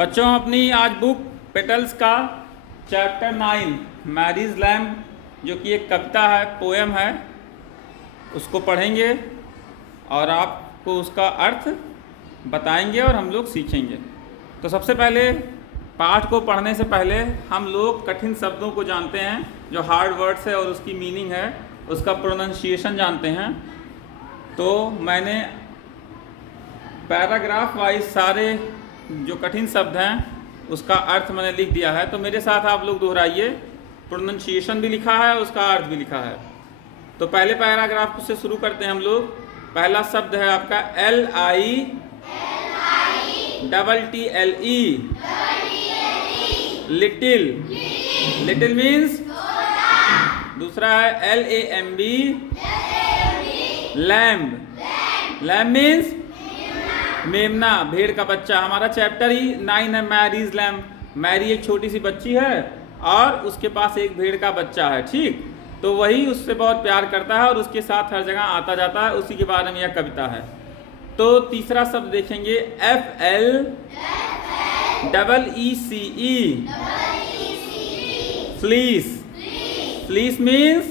बच्चों अपनी आज बुक पेटल्स का चैप्टर 9 मैरिज लैम्प जो कि एक कविता है, पोएम है, उसको पढ़ेंगे और आपको उसका अर्थ बताएंगे और हम लोग सीखेंगे। तो सबसे पहले पाठ को पढ़ने से पहले हम लोग कठिन शब्दों को जानते हैं, जो हार्ड वर्ड्स है और उसकी मीनिंग है, उसका प्रोनाउंसिएशन जानते हैं। तो मैंने पैराग्राफ वाइज सारे जो कठिन शब्द हैं उसका अर्थ मैंने लिख दिया है, तो मेरे साथ आप लोग दोहराइए। प्रोनाउंसिएशन भी लिखा है, उसका अर्थ भी लिखा है। तो पहले पैराग्राफ से शुरू करते हैं हम लोग। पहला शब्द है आपका LITTLE, लिटिल। लिटिल मीन्स दूसरा है LAMB, लैम्ब। लैम्ब मीन्स मेमना, भेड़ का बच्चा। हमारा चैप्टर ही 9 है मैरिज लैम्प। मैरी एक छोटी सी बच्ची है और उसके पास एक भेड़ का बच्चा है, ठीक। तो वही उससे बहुत प्यार करता है और उसके साथ हर जगह आता जाता है, उसी के बारे में यह कविता है। तो तीसरा शब्द देखेंगे FLEECE, फ्लीस। फ्लीस मीन्स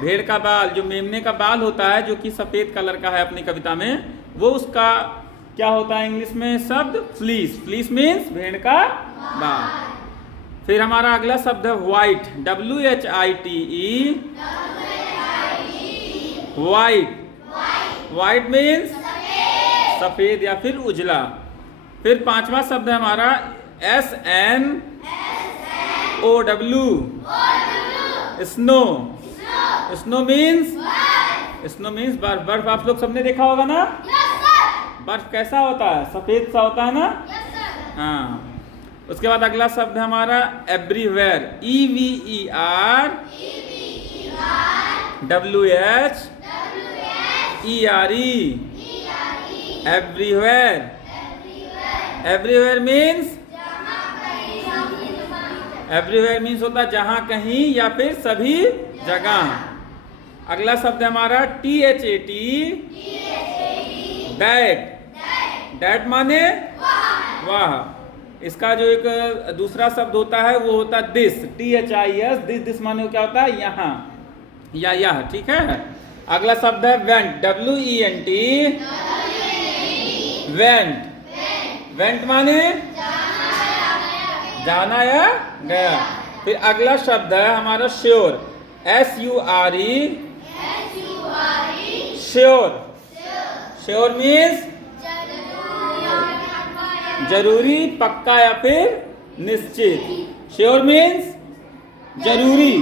भेड़ का बाल, जो मेमने का बाल होता है जो कि सफ़ेद कलर का है अपनी कविता में, वो उसका क्या होता है इंग्लिश में शब्द फ्लीस। फ्लीस मीन्स भेड़ का बाल। फिर हमारा अगला शब्द है white, WHITE, white. White means सफेद या फिर उजला। फिर पांचवा शब्द है हमारा SNOW, स्नो। स्नो मीन्स बर्फ। बर्फ आप लोग सबने देखा होगा ना? बर्फ कैसा होता है? सफेद सा होता है ना? हाँ। उसके बाद अगला शब्द है हमारा everywhere, EVERWHERE, everywhere. Everywhere means होता है जहां कहीं या फिर सभी जगह। अगला शब्द है हमारा THAT, दैट माने वाह। इसका जो एक दूसरा शब्द होता है वो होता है दिस, THIS, दिस माने क्या होता है? यहाँ या यह, ठीक है। अगला शब्द है वेंट, WENT, वेंट माने जाना या गया। फिर अगला शब्द है हमारा श्योर, SURE, श्योर मीन्स जरूरी, पक्का या फिर निश्चित। श्योर मीन्स जरूरी।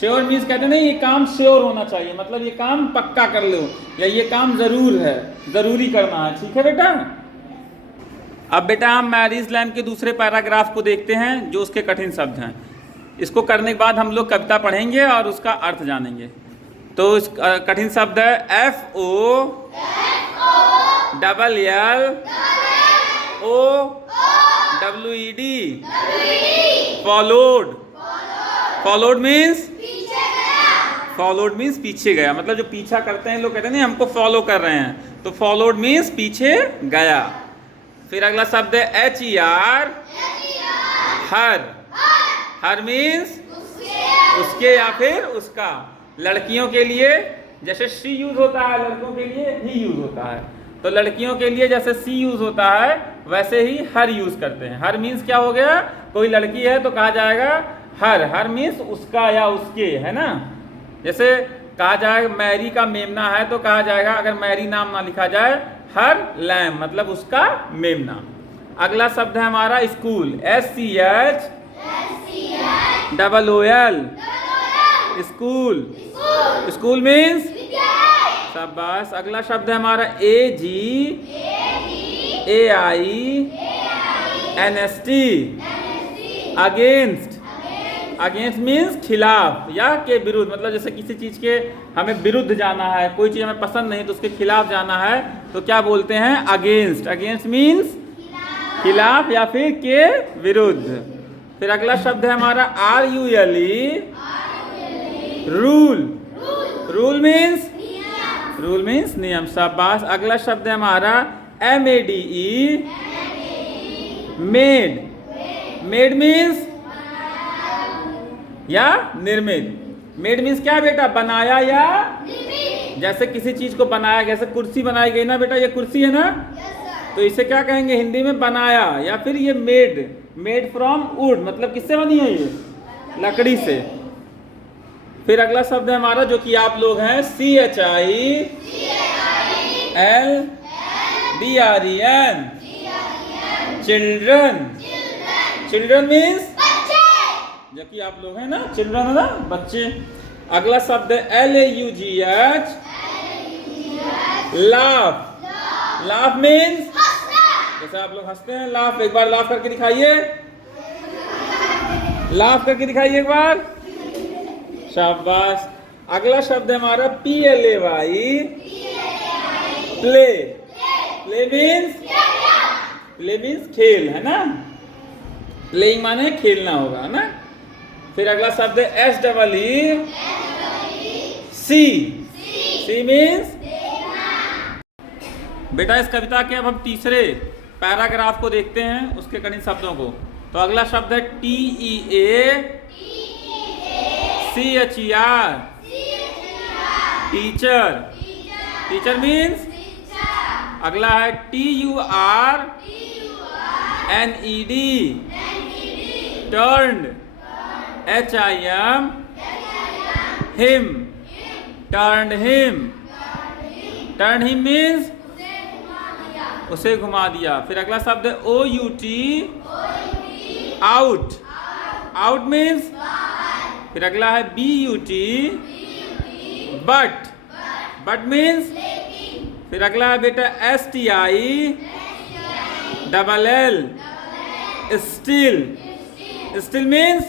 श्योर मीन्स कहते नहीं, ये काम श्योर होना चाहिए, मतलब ये काम पक्का कर लो या ये काम जरूर है, जरूरी करना है, ठीक है बेटा। अब बेटा हम मैरिज लैम्प के दूसरे पैराग्राफ को देखते हैं जो उसके कठिन शब्द हैं। इसको करने के बाद हम लोग कविता पढ़ेंगे और उसका अर्थ जानेंगे। तो इस कठिन शब्द है FOLLOWED, फॉलोड मीन्स पीछे गया। मतलब जो पीछा करते हैं लोग कहते हैं नहीं हमको फॉलो कर रहे हैं, तो फॉलोड मीन्स पीछे गया। फिर अगला शब्द है HER, हर मीन्स उसके या फिर उसका। लड़कियों के लिए जैसे शी यूज होता है, लड़कों के लिए ही यूज होता है। तो लड़कियों के लिए जैसे सी यूज होता है वैसे ही हर यूज करते हैं। हर मीन्स क्या हो गया? कोई लड़की है तो कहा जाएगा हर मीन्स उसका या उसके, है ना। जैसे कहा जाएगा मैरी का मेमना है तो कहा जाएगा, अगर मैरी नाम ना लिखा जाए, हर लैम मतलब उसका मेमना। अगला शब्द है हमारा स्कूल, SCHOOL, स्कूल मीन्स शाबाश। अगला शब्द है हमारा AGAINST, अगेंस्ट मीन्स खिलाफ या के विरुद्ध। मतलब जैसे किसी चीज के हमें विरुद्ध जाना है, कोई चीज हमें पसंद नहीं तो उसके खिलाफ जाना है, तो क्या बोलते हैं? अगेंस्ट। अगेंस्ट मीन्स खिलाफ या फिर के विरुद्ध। फिर अगला शब्द है हमारा RULE, रूल मीन्स नियम, शाबाश। अगला शब्द है हमारा MADE, मेड, मेड मीन्स या निर्मित। मेड मीन्स क्या बेटा, बनाया या जैसे किसी चीज को बनाया, जैसे कुर्सी बनाई गई ना बेटा, ये कुर्सी है ना, तो इसे क्या कहेंगे हिंदी में, बनाया। या फिर ये मेड, मेड फ्रॉम वुड, मतलब किससे बनी है ये, लकड़ी से। फिर अगला शब्द है हमारा जो कि आप लोग हैं, CHILDREN, चिल्ड्रन। चिल्ड्रन मीन्स जो कि आप लोग हैं ना, चिल्ड्रन है ना, बच्चे। अगला शब्द है LAUGH, लाफ। लाफ मीन्स जैसे आप लोग हंसते हैं, लाफ। एक बार लाफ करके दिखाइए, लाफ करके दिखाइए एक बार, शाबाश। अगला शब्द है हमारा PLAY, प्ले। प्ले मीन्स खेल, है ना, प्लेइंग माने खेलना होगा, है ना। फिर अगला शब्द है SEEC, सी मीन्स बेटा। इस कविता के अब हम तीसरे पैराग्राफ को देखते हैं, उसके कठिन शब्दों को। तो अगला शब्द है TEACHER, टीचर। Teacher means. अगला है TURNED, turned. HIM, him, turned him. Turn him means उसे घुमा दिया। फिर अगला शब्द है OUT, आउट। Out means. फिर अगला है BUT, बट। But means. फिर अगला है बेटा STILL, स्टिल। Still means.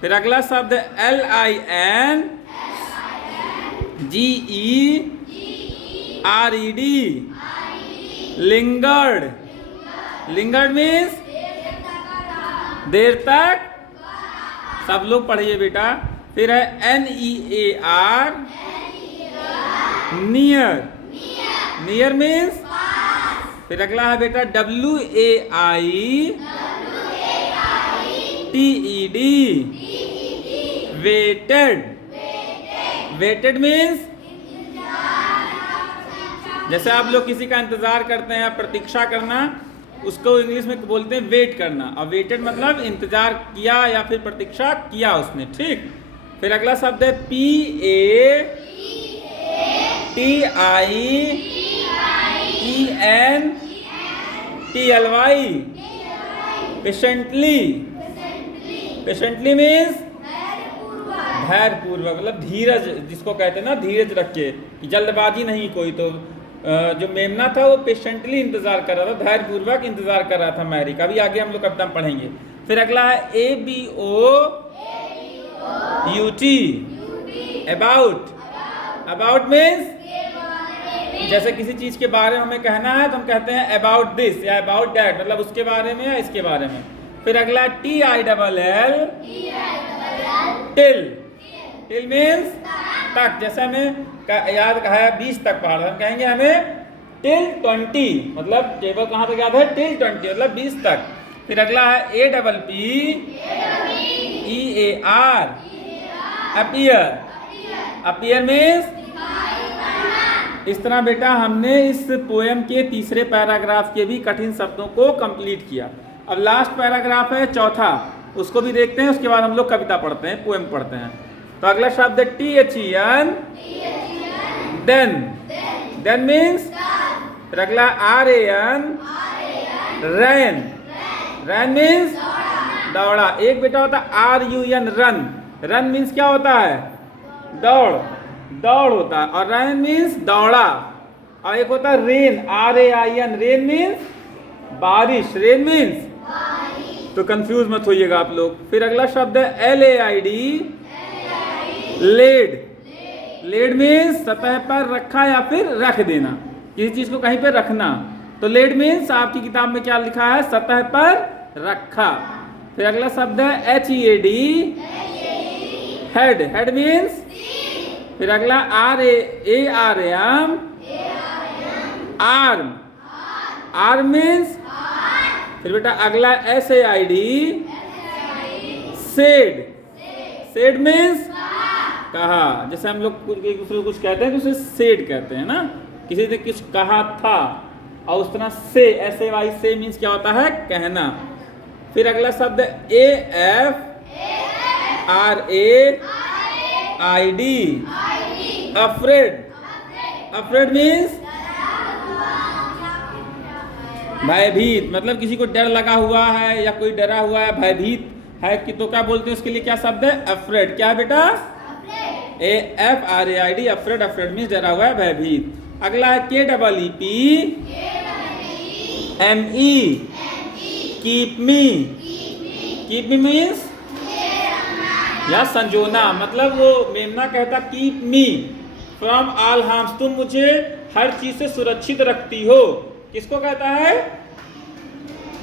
फिर अगला शब्द है LINGERED, lingered. Lingered means there तक। सब लोग पढ़िए बेटा। फिर है NEAR, नियर। Near means. फिर अगला है बेटा WAITED, वेटेड। वेटेड मीन्स जैसे आप लोग किसी का इंतजार करते हैं, प्रतीक्षा करना, उसको इंग्लिश में बोलते हैं वेट करना। और वेटेड मतलब इंतजार किया या फिर प्रतीक्षा किया उसने, ठीक। फिर अगला शब्द है PATIENTLY, पेशेंटली। पेशेंटली मीन्स धैर्य पूर्वक, मतलब धीरज जिसको कहते हैं ना, धीरज रख के, कि जल्दबाजी नहीं कोई। तो जो मेमना था वो पेशेंटली इंतजार कर रहा था, धैर्य पूर्वक इंतजार कर रहा था मैरी का। भी आगे हम लोग कविता पढ़ेंगे। फिर अगला है ABOUT, अबाउट। अबाउट मीन्स जैसे किसी चीज के बारे में हमें कहना है तो हम कहते हैं अबाउट दिस या अबाउट दैट, मतलब उसके बारे में या इसके बारे में। फिर अगला TILL, टिल। टिल मीन्स तक। जैसे हमें याद है 20 तक पढ़ा, हम कहेंगे हमें टिल 20, मतलब टेबल कहाँ तक याद है, टिल 20 मतलब 20 तक। फिर अगला है APPEAR, अपीयर। Appear means. इस तरह बेटा हमने इस पोएम के तीसरे पैराग्राफ के भी कठिन शब्दों को कंप्लीट किया। अब लास्ट पैराग्राफ है चौथा, उसको भी देखते हैं, उसके बाद हम लोग कविता पढ़ते हैं, पोएम पढ़ते हैं। तो अगला शब्द है THEN, देन। Then means. फिर अगला RAN, रैन। रैन मीन्स दौड़ा। एक बेटा होता है RUN, रन। रन मीन्स क्या होता है, दौड़। दौड़ होता है। और रैन मीन्स दौड़ा। और एक होता है रेन, RAIN, रेन मीन्स बारिश। Rain means. तो कंफ्यूज मत होइएगा आप लोग। फिर अगला शब्द है LAID, लेड। लेड मीन्स सतह पर रखा या फिर रख देना, किसी चीज को कहीं पर रखना। तो लेड मीन्स आपकी किताब में क्या लिखा है, सतह पर रखा। फिर अगला शब्द है HEAD, हेड। Head means. फिर अगला ARM, आर्म। Arm means. फिर बेटा अगला SAID, सेड। सेड मीन्स कहा। जैसे हम लोग एक दूसरे को कुछ कहते हैं तो उसे सेड कहते हैं ना, किसी ने कुछ कहा था। और उस तरह से SAY से मीन्स क्या होता है, कहना। फिर अगला शब्द AFRAID, अफ्रेड। अफ्रेड मीन्स भयभीत, मतलब किसी को डर लगा हुआ है या कोई डरा हुआ है, भयभीत है कि तो क्या बोलते हैं उसके लिए, क्या शब्द है, अफ्रेड। क्या है बेटा, AFRAID, अफ्रेड। अफ्रेड मीन्स डरा हुआ है, भयभीत। अगला है KEEPME, keep me. Keep me means या संजोना, मतलब वो मेमना कहता keep me from all harms, तुम मुझे हर चीज से सुरक्षित रखती हो। किसको कहता है,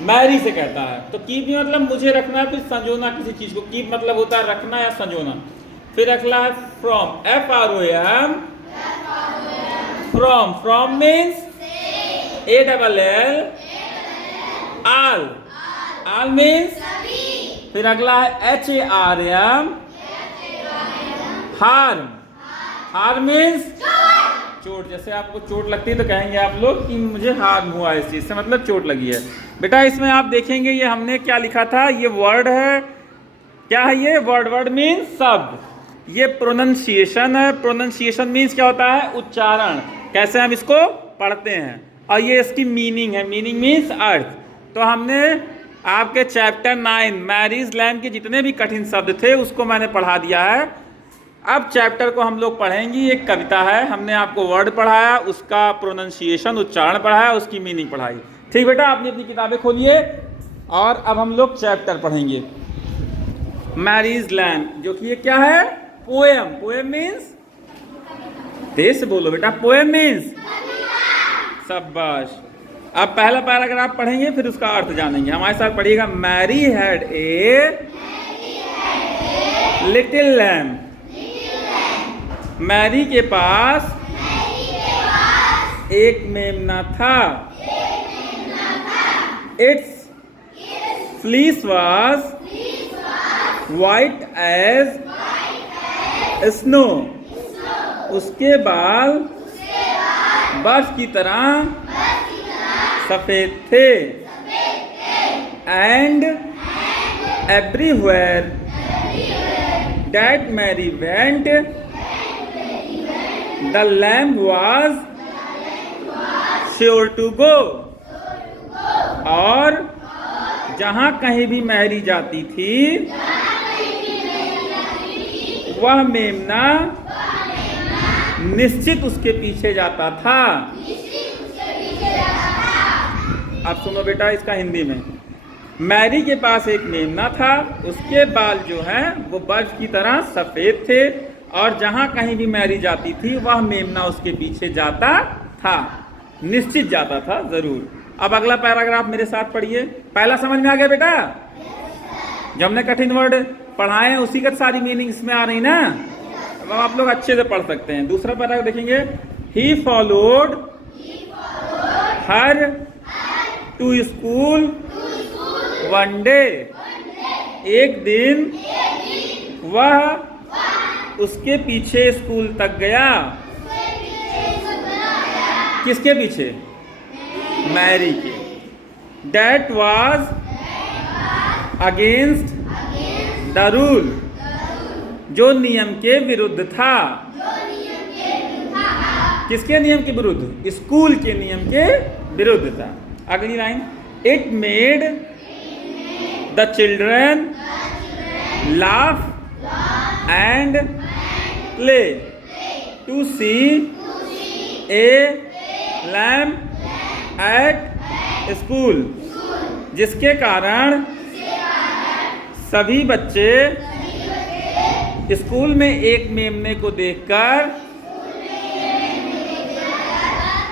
मैरी से कहता है। तो कीप मी मतलब मुझे रखना है, फिर संजोना किसी चीज को। कीप मतलब होता है रखना या संजोना। फिर अगला है from, FROM, from. From means ALL, all. All means. फिर अगला है HARM, हार्म। हार्म मीन्स चोट। जैसे आपको चोट लगती है तो कहेंगे आप लोग कि मुझे हार्म हुआ इस चीज से, मतलब चोट लगी है। बेटा इसमें आप देखेंगे ये हमने क्या लिखा था, ये वर्ड है। क्या है ये वर्ड? वर्ड मीन्स शब्द। ये प्रोनंसिएशन है। प्रोनंसिएशन मीन्स क्या होता है, उच्चारण, कैसे हम इसको पढ़ते हैं। और ये इसकी मीनिंग है। Meaning means earth. तो हमने आपके चैप्टर 9 मैरीज लैंड के जितने भी कठिन शब्द थे उसको मैंने पढ़ा दिया है। अब चैप्टर को हम लोग पढ़ेंगे। एक कविता है, हमने आपको वर्ड पढ़ाया, उसका प्रोनंसिएशन उच्चारण पढ़ाया, उसकी मीनिंग पढ़ाई। ठीक बेटा, आपने अपनी किताबें खोलिए और अब हम लोग चैप्टर पढ़ेंगे मैरीज लैंड, जो कि ये क्या है, पोएम। पोएम मीन्स, तेज से बोलो बेटा, पोएम मीन्स शाबाश। अब पहला पैराग्राफ पढ़ेंगे फिर उसका अर्थ जानेंगे। हमारे साथ पढ़िएगा। Mary had a little lamb. Mary के पास एक मेमना था। Its fleece was white as snow. उसके बाल बर्फ की तरह सफेद थे। And everywhere that Mary went the lamb was sure to go. और जहां कहीं भी मैरी जाती थी वह मेमना निश्चित उसके पीछे जाता था। अब सुनो बेटा इसका हिंदी में। मैरी के पास एक मेमना था, उसके बाल जो हैं वो बर्फ की तरह सफेद थे, और जहां कहीं भी मैरी जाती थी वह मेमना उसके पीछे जाता था, निश्चित जाता था जरूर। अब अगला पैराग्राफ मेरे साथ पढ़िए। पहला समझ में आ गया बेटा? जो हमने कठिन वर्ड पढ़ाए हैं उसी का सारी मीनिंग इसमें आ रही ना, अब आप लोग अच्छे से पढ़ सकते हैं। दूसरा पैराग्राफ देखेंगे। He followed her to school one day. एक दिन वह उसके पीछे स्कूल तक गया। किसके पीछे? मैरी के। That was against the rule, जो नियम के विरुद्ध था। किसके नियम के विरुद्ध? स्कूल के नियम के विरुद्ध था। अगली line. It made the children laugh and play to see a lamb at school, जिसके कारण सभी बच्चे स्कूल में एक मेमने को देखकर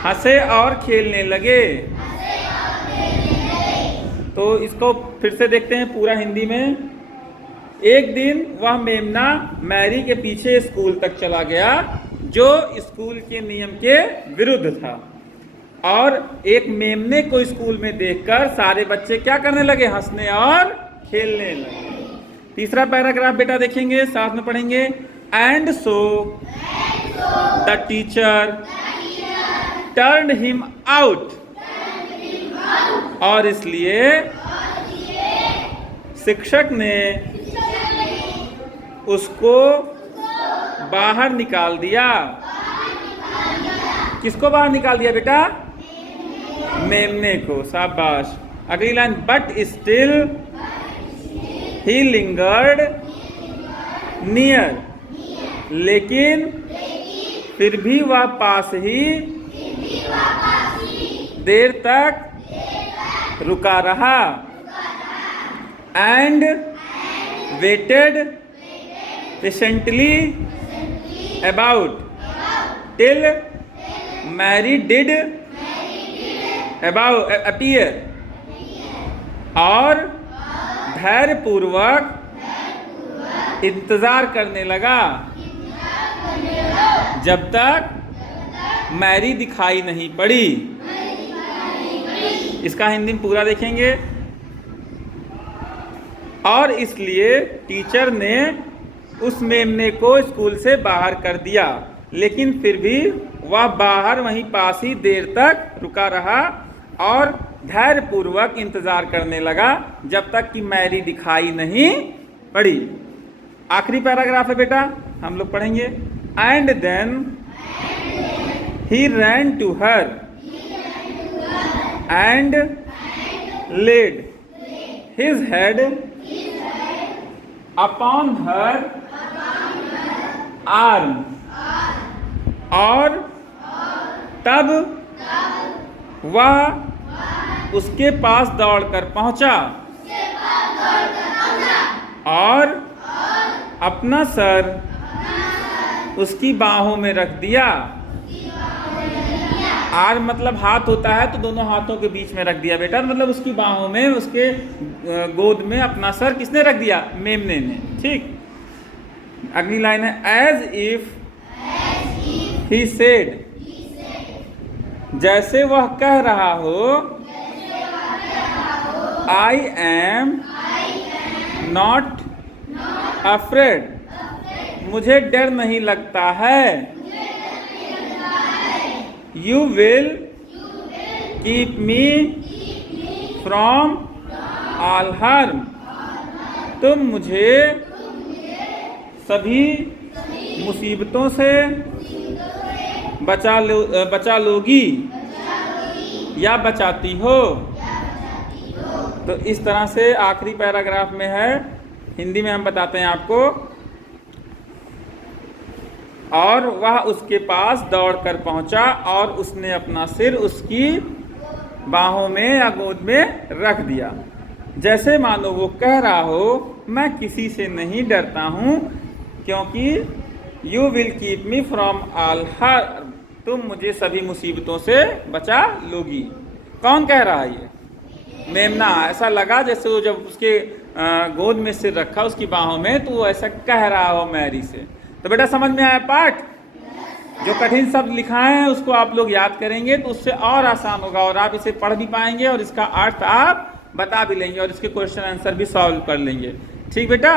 हंसे और खेलने लगे। तो इसको फिर से देखते हैं पूरा हिंदी में। एक दिन वह मेमना मैरी के पीछे स्कूल तक चला गया, जो स्कूल के नियम के विरुद्ध था। और एक मेमने को स्कूल में देखकर सारे बच्चे क्या करने लगे, हंसने और खेलने लगे। तीसरा पैराग्राफ बेटा देखेंगे, साथ में पढ़ेंगे। And so the teacher turned him out, और इसलिए शिक्षक ने उसको बाहर निकाल दिया। किसको बाहर निकाल दिया बेटा? मेमने को। शाबाश। अगली line, but still he lingered near, लेकिन फिर भी वह पास ही देर तक रुका रहा। And waited patiently about till Mary did appear, और धैर्यपूर्वक इंतजार करने लगा जब तक मैरी दिखाई नहीं पड़ी। इसका हिंदी में पूरा देखेंगे। और इसलिए टीचर ने उस मेमने को स्कूल से बाहर कर दिया, लेकिन फिर भी वह बाहर वहीं पास ही देर तक रुका रहा और धैर्यपूर्वक इंतजार करने लगा जब तक कि मैरी दिखाई नहीं पड़ी। आखिरी पैराग्राफ है बेटा, हम लोग पढ़ेंगे। And then he ran to her and laid his head upon her arm, और तब वह उसके पास दौड़कर पहुंचा और अपना सर उसकी बाहों में रख दिया। आर्म मतलब हाथ होता है, तो दोनों हाथों के बीच में रख दिया बेटा, मतलब उसकी बाहों में, उसके गोद में अपना सर किसने रख दिया? मेमने ने। ठीक। अगली लाइन है, एज इफ ही सेड, जैसे वह कह रहा हो, आई एम नॉट अफ्रेड, मुझे डर नहीं लगता है। You will keep me from all harm, तुम मुझे सभी मुसीबतों से बचा लोगी या बचाती हो। तो इस तरह से आखिरी पैराग्राफ में है, हिंदी में हम बताते हैं आपको। और वह उसके पास दौड़कर पहुंचा और उसने अपना सिर उसकी बाहों में या गोद में रख दिया, जैसे मानो वो कह रहा हो, मैं किसी से नहीं डरता हूँ, क्योंकि you will keep me from all harm, तुम मुझे सभी मुसीबतों से बचा लोगी। कौन कह रहा है? ये मेमना। ऐसा लगा जैसे वो जब उसके गोद में सिर रखा उसकी बाहों में, तो वो ऐसा कह रहा हो मैरी से। तो बेटा समझ में आया पाठ? जो कठिन शब्द लिखाए हैं उसको आप लोग याद करेंगे तो उससे और आसान होगा, और आप इसे पढ़ भी पाएंगे और इसका अर्थ आप बता भी लेंगे और इसके क्वेश्चन आंसर भी सॉल्व कर लेंगे। ठीक बेटा।